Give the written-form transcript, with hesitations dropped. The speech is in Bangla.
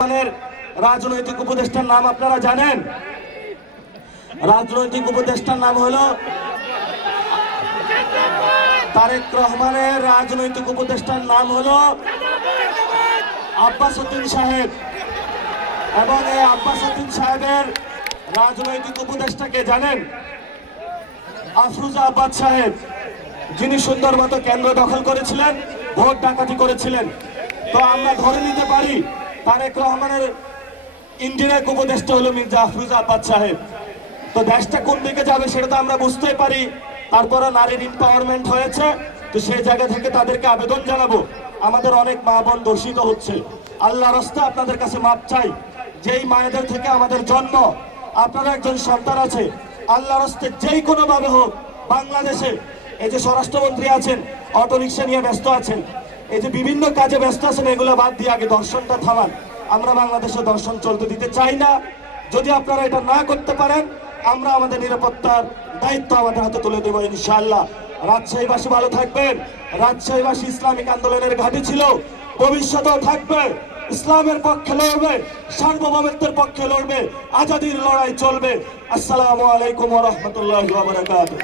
রাজনৈতিক উপদেষ্টার নাম আপনারা জানেন? রাজনৈতিক উপদেষ্টার নাম হলো তারেক রহমানের রাজনৈতিক উপদেষ্টার নাম হলো আব্বাস উদ্দিন সাহেব। এবং এই আব্বাস উদ্দিন সাহেবের রাজনৈতিক উপদেষ্টাকে জানেন? আফরোজা আব্বাস সাহেব, যিনি সুন্দর মতো কেন্দ্র দখল করেছিলেন, ভোট ডাকাতি করেছিলেন। তো আমরা ধরে নিতে পারি তারেক রহমানের ইন্ডিয়ান উপদেষ্টা হলো মির্জা আফরোজা আব্বাস সাহেব। তো দেশটা কোন দিকে যাবে সেটা তো আমরা বুঝতেই পারি। তারপরে নারীর এম্পাওয়ারমেন্ট হয়েছে, তো সেই জায়গা থেকে তাদেরকে আবেদন জানাবো, আমাদের অনেক মা বোন দূষিত হচ্ছে, আল্লাহর রাস্তায় আপনাদের কাছে মাপ চাই। যেই মায়েদের থেকে আমাদের জন্ম, আপনারা একজন সন্তান আছে, আল্লাহর রাস্তায় যেই কোনো ভাবে হোক বাংলাদেশে এই যে স্বরাষ্ট্রমন্ত্রী আছেন, অটোরিকশা নিয়ে ব্যস্ত আছেন, এই যে বিভিন্ন কাজে ব্যস্ত আছেন, এগুলো বাদ দিয়ে আগে দর্শনটা থামান। আমরা বাংলাদেশে দর্শন চলতে দিতে চাই না। যদি আপনারা এটা না করতে পারেন, আমরা আমাদের নিরাপত্তার দায়িত্ব আমাদের হাতে তুলে দেবো ইনশাআল্লাহ। রাজশাহীবাসী ভালো থাকবেন। রাজশাহীবাসী ইসলামিক আন্দোলনের ঘাঁটি ছিল, ভবিষ্যতেও থাকবে। ইসলামের পক্ষে লড়বে, সার্বভৌমত্বের পক্ষে লড়বে, আজাদির লড়াই চলবে। আসসালামু আলাইকুম ওয়া রাহমাতুল্লাহি ওয়া বারাকাতুহু।